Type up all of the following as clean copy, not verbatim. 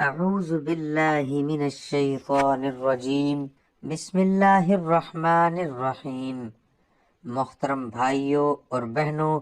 اعوذ باللہ من الشیطان الرجیم بسم اللہ الرحمن الرحیم۔ محترم بھائیوں اور بہنوں،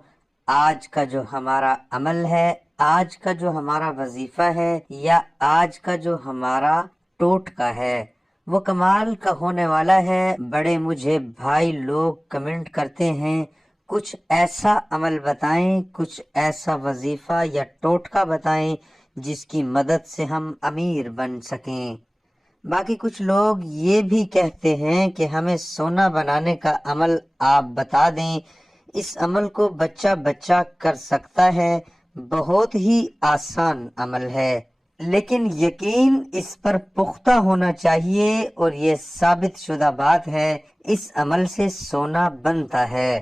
آج کا جو ہمارا عمل ہے، آج کا جو ہمارا وظیفہ ہے یا آج کا جو ہمارا ٹوٹکا ہے وہ کمال کا ہونے والا ہے۔ بڑے مجھے بھائی لوگ کمنٹ کرتے ہیں کچھ ایسا عمل بتائیں، کچھ ایسا وظیفہ یا ٹوٹکا بتائیں جس کی مدد سے ہم امیر بن سکیں۔ باقی کچھ لوگ یہ بھی کہتے ہیں کہ ہمیں سونا بنانے کا عمل آپ بتا دیں، اس عمل کو بچہ بچہ کر سکتا ہے، بہت ہی آسان عمل ہے، لیکن یقین اس پر پختہ ہونا چاہیے اور یہ ثابت شدہ بات ہے، اس عمل سے سونا بنتا ہے،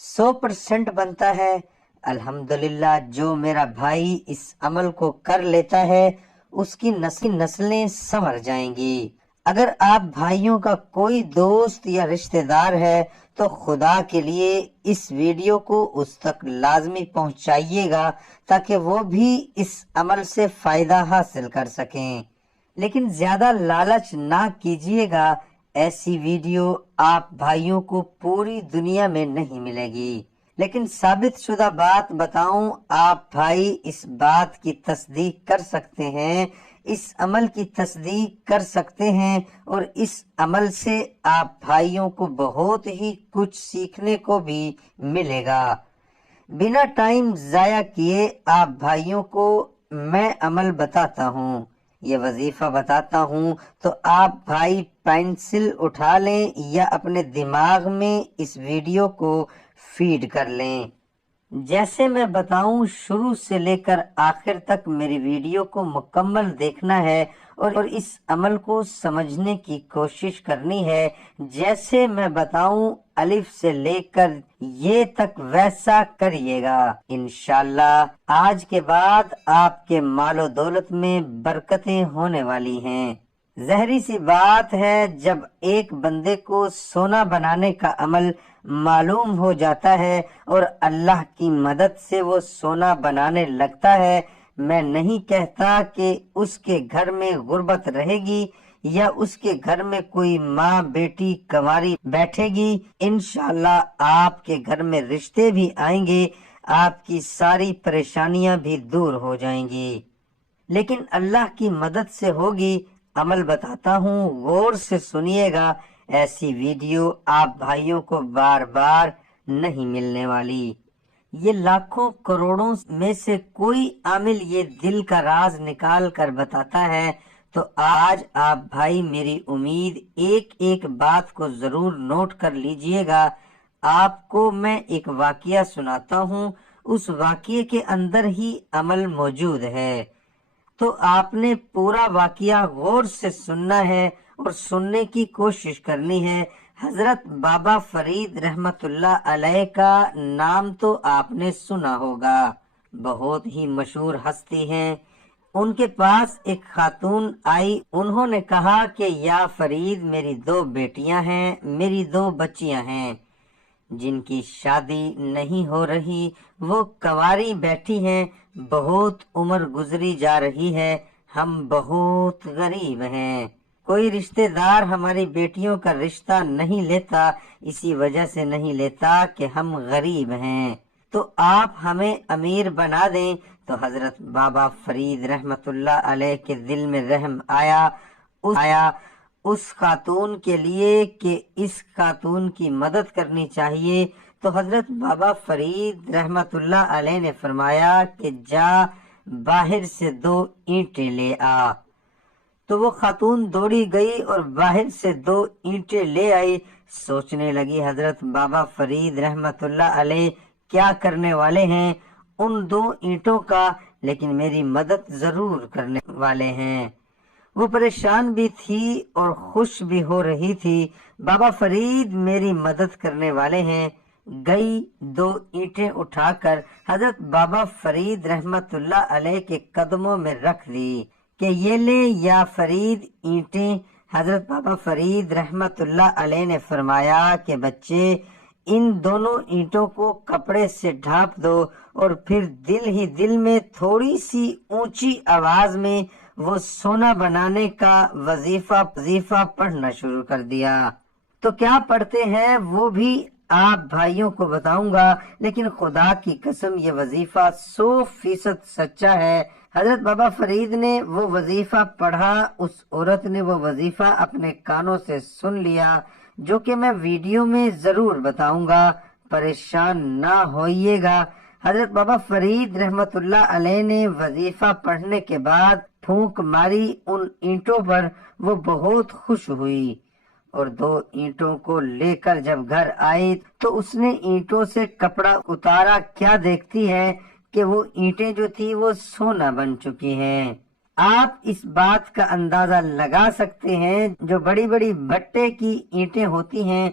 100% بنتا ہے۔ الحمدللہ جو میرا بھائی اس عمل کو کر لیتا ہے اس کی نسلیں سنور جائیں گی۔ اگر آپ بھائیوں کا کوئی دوست یا رشتہ دار ہے تو خدا کے لیے اس ویڈیو کو اس تک لازمی پہنچائیے گا تاکہ وہ بھی اس عمل سے فائدہ حاصل کر سکیں، لیکن زیادہ لالچ نہ کیجیے گا، ایسی ویڈیو آپ بھائیوں کو پوری دنیا میں نہیں ملے گی۔ لیکن ثابت شدہ بات بتاؤں، آپ بھائی اس بات کی تصدیق کر سکتے ہیں، اس عمل کی تصدیق کر سکتے ہیں، اور اس عمل سے آپ بھائیوں کو بہت ہی کچھ سیکھنے کو بھی ملے گا۔ بنا ٹائم ضائع کیے آپ بھائیوں کو میں عمل بتاتا ہوں، یہ وظیفہ بتاتا ہوں، تو آپ بھائی پینسل اٹھا لیں یا اپنے دماغ میں اس ویڈیو کو فیڈ کر لیں۔ جیسے میں بتاؤں، شروع سے لے کر آخر تک میری ویڈیو کو مکمل دیکھنا ہے اور اس عمل کو سمجھنے کی کوشش کرنی ہے۔ جیسے میں بتاؤں الف سے لے کر یہ تک ویسا کریے گا، انشاءاللہ آج کے بعد آپ کے مال و دولت میں برکتیں ہونے والی ہیں۔ ظاہری سی بات ہے، جب ایک بندے کو سونا بنانے کا عمل معلوم ہو جاتا ہے اور اللہ کی مدد سے وہ سونا بنانے لگتا ہے، میں نہیں کہتا کہ اس کے گھر میں غربت رہے گی یا اس کے گھر میں کوئی ماں بیٹی کنواری بیٹھے گی، انشاءاللہ آپ کے گھر میں رشتے بھی آئیں گے، آپ کی ساری پریشانیاں بھی دور ہو جائیں گی، لیکن اللہ کی مدد سے ہوگی۔ عمل بتاتا ہوں، غور سے سنیے گا، ایسی ویڈیو آپ بھائیوں کو بار بار نہیں ملنے والی۔ یہ لاکھوں کروڑوں میں سے کوئی عامل یہ دل کا راز نکال کر بتاتا ہے، تو آج آپ بھائی میری امید ایک ایک بات کو ضرور نوٹ کر لیجئے گا۔ آپ کو میں ایک واقعہ سناتا ہوں، اس واقعے کے اندر ہی عمل موجود ہے، تو آپ نے پورا واقعہ غور سے سننا ہے اور سننے کی کوشش کرنی ہے۔ حضرت بابا فرید رحمت اللہ علیہ کا نام تو آپ نے سنا ہوگا، بہت ہی مشہور ہستی ہیں۔ ان کے پاس ایک خاتون آئی، انہوں نے کہا کہ یا فرید میری 2 بیٹیاں ہیں، میری 2 بچیاں ہیں جن کی شادی نہیں ہو رہی، وہ کنواری بیٹھی ہیں، بہت عمر گزری جا رہی ہے، ہم بہت غریب ہیں، کوئی رشتہ دار ہماری بیٹیوں کا رشتہ نہیں لیتا، اسی وجہ سے نہیں لیتا کہ ہم غریب ہیں، تو آپ ہمیں امیر بنا دیں۔ تو حضرت بابا فرید رحمت اللہ علیہ کے دل میں رحم آیا اس خاتون کے لیے کہ اس خاتون کی مدد کرنی چاہیے، تو حضرت بابا فرید رحمت اللہ علیہ نے فرمایا کہ جا باہر سے 2 اینٹیں لے آ۔ تو وہ خاتون دوڑی گئی اور باہر سے 2 اینٹیں لے آئی، سوچنے لگی حضرت بابا فرید رحمت اللہ علیہ کیا کرنے والے ہیں ان 2 اینٹوں کا، لیکن میری مدد ضرور کرنے والے ہیں۔ وہ پریشان بھی تھی اور خوش بھی ہو رہی تھی، بابا فرید میری مدد کرنے والے ہیں۔ گئی 2 اینٹیں اٹھا کر حضرت بابا فرید رحمت اللہ علیہ کے قدموں میں رکھ دی کہ یہ لے یا فرید اینٹیں۔ حضرت بابا فرید رحمت اللہ علیہ نے فرمایا کہ بچے ان دونوں اینٹوں کو کپڑے سے ڈھانپ دو اور پھر دل ہی دل میں تھوڑی سی اونچی آواز میں وہ سونا بنانے کا وظیفہ پڑھنا شروع کر دیا۔ تو کیا پڑھتے ہیں وہ بھی آپ بھائیوں کو بتاؤں گا، لیکن خدا کی قسم یہ وظیفہ 100% سچا ہے۔ حضرت بابا فرید نے وہ وظیفہ پڑھا، اس عورت نے وہ وظیفہ اپنے کانوں سے سن لیا، جو کہ میں ویڈیو میں ضرور بتاؤں گا، پریشان نہ ہوئیے گا۔ حضرت بابا فرید رحمت اللہ علیہ نے وظیفہ پڑھنے کے بعد پھونک ماری ان اینٹوں پر، وہ بہت خوش ہوئی اور 2 اینٹوں کو لے کر جب گھر آئی تو اس نے اینٹوں سے کپڑا اتارا، کیا دیکھتی ہے کہ وہ اینٹیں جو تھی وہ سونا بن چکی ہیں۔ آپ اس بات کا اندازہ لگا سکتے ہیں، جو بڑی بڑی بھٹے کی اینٹیں ہوتی ہیں،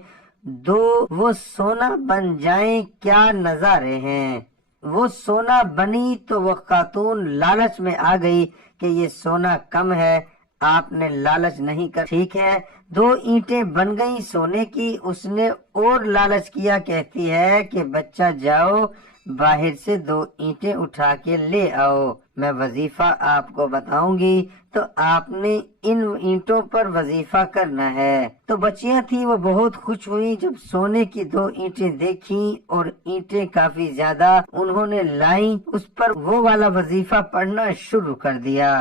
وہ سونا بن جائیں، کیا نظارے ہیں۔ وہ سونا بنی تو وہ خاتون لالچ میں آ گئی کہ یہ سونا کم ہے، آپ نے لالچ نہیں کر، ٹھیک ہے 2 اینٹیں بن گئی سونے کی، اس نے اور لالچ کیا، کہتی ہے کہ بچہ جاؤ باہر سے 2 اینٹیں اٹھا کے لے آؤ، میں وظیفہ آپ کو بتاؤں گی، تو آپ نے ان اینٹوں پر وظیفہ کرنا ہے۔ تو بچیاں تھیں، وہ بہت خوش ہوئی جب سونے کی 2 اینٹیں دیکھیں، اور اینٹیں کافی زیادہ انہوں نے لائیں، اس پر وہ والا وظیفہ پڑھنا شروع کر دیا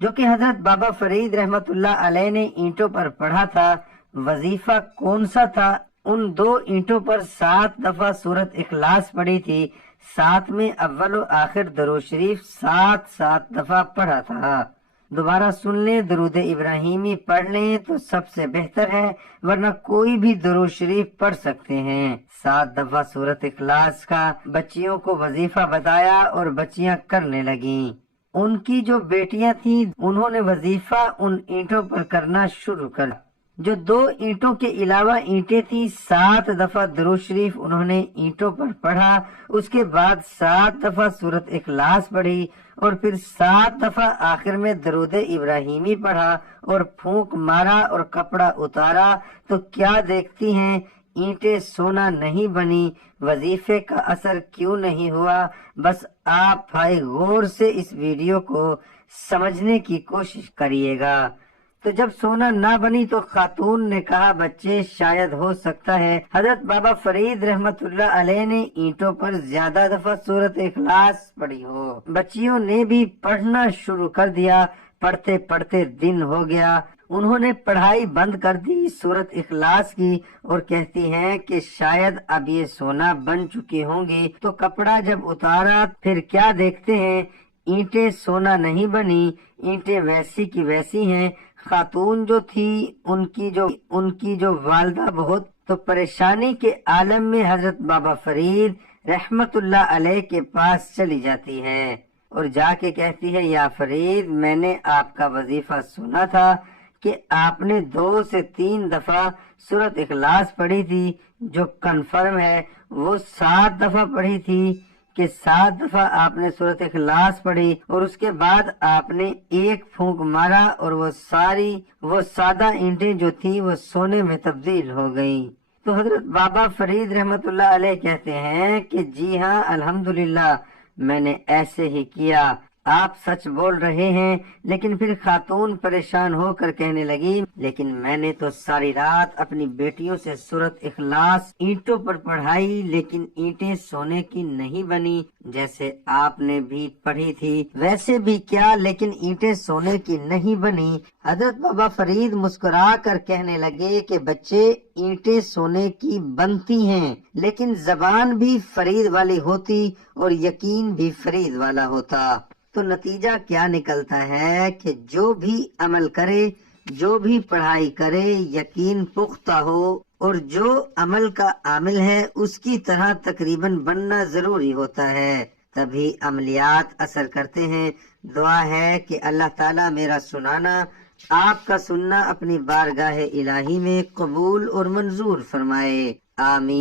جو کہ حضرت بابا فرید رحمت اللہ علیہ نے اینٹوں پر پڑھا تھا۔ وظیفہ کون سا تھا؟ ان 2 اینٹوں پر 7 دفعہ سورت اخلاص پڑھی تھی، ساتھ میں اول و آخر درود شریف 7 دفعہ پڑھا تھا۔ دوبارہ سن لیں، درود ابراہیمی پڑھ لیں تو سب سے بہتر ہے، ورنہ کوئی بھی درود شریف پڑھ سکتے ہیں۔ 7 دفعہ سورت اخلاص کا بچیوں کو وظیفہ بتایا اور بچیاں کرنے لگیں۔ ان کی جو بیٹیاں تھیں انہوں نے وظیفہ ان اینٹوں پر کرنا شروع کر، جو 2 اینٹوں کے علاوہ اینٹیں تھیں، 7 دفعہ درود شریف انہوں نے اینٹوں پر پڑھا، اس کے بعد 7 دفعہ سورت اخلاص پڑھی، اور پھر 7 دفعہ آخر میں درود ابراہیمی پڑھا اور پھونک مارا اور کپڑا اتارا، تو کیا دیکھتی ہیں، اینٹیں سونا نہیں بنی۔ وظیفے کا اثر کیوں نہیں ہوا؟ بس آپ بھائی غور سے اس ویڈیو کو سمجھنے کی کوشش کریے گا۔ تو جب سونا نہ بنی تو خاتون نے کہا بچے شاید ہو سکتا ہے حضرت بابا فرید رحمت اللہ علیہ نے اینٹوں پر زیادہ دفعہ سورت اخلاص پڑھی ہو۔ بچیوں نے بھی پڑھنا شروع کر دیا، پڑھتے پڑھتے دن ہو گیا، انہوں نے پڑھائی بند کر دی سورت اخلاص کی، اور کہتی ہیں کہ شاید اب یہ سونا بن چکی ہوں گی۔ تو کپڑا جب اتارا پھر کیا دیکھتے ہیں، اینٹیں سونا نہیں بنی، اینٹیں ویسی کی ویسی ہیں۔ خاتون جو تھی ان کی جو والدہ بہت تو پریشانی کے عالم میں حضرت بابا فرید رحمت اللہ علیہ کے پاس چلی جاتی ہے اور جا کے کہتی ہے یا فرید، میں نے آپ کا وظیفہ سنا تھا کہ آپ نے 2 سے 3 دفعہ سورت اخلاص پڑھی تھی، جو کنفرم ہے وہ 7 دفعہ پڑھی تھی، کہ 7 دفعہ آپ نے سورت اخلاص پڑھی اور اس کے بعد آپ نے ایک پھونک مارا اور وہ سادہ اینٹیں جو تھی وہ سونے میں تبدیل ہو گئیں۔ تو حضرت بابا فرید رحمت اللہ علیہ کہتے ہیں کہ جی ہاں الحمدللہ میں نے ایسے ہی کیا، آپ سچ بول رہے ہیں۔ لیکن پھر خاتون پریشان ہو کر کہنے لگی، لیکن میں نے تو ساری رات اپنی بیٹیوں سے سورت اخلاص اینٹوں پر پڑھائی، لیکن اینٹیں سونے کی نہیں بنی، جیسے آپ نے بھی پڑھی تھی ویسے بھی کیا، لیکن اینٹیں سونے کی نہیں بنی۔ حضرت بابا فرید مسکرا کر کہنے لگے کہ بچے اینٹیں سونے کی بنتی ہیں، لیکن زبان بھی فرید والی ہوتی اور یقین بھی فرید والا ہوتا۔ تو نتیجہ کیا نکلتا ہے کہ جو بھی عمل کرے، جو بھی پڑھائی کرے، یقین پختہ ہو اور جو عمل کا عامل ہے اس کی طرح تقریباً بننا ضروری ہوتا ہے، تبھی عملیات اثر کرتے ہیں۔ دعا ہے کہ اللہ تعالیٰ میرا سنانا، آپ کا سننا اپنی بارگاہ الہی میں قبول اور منظور فرمائے، آمین۔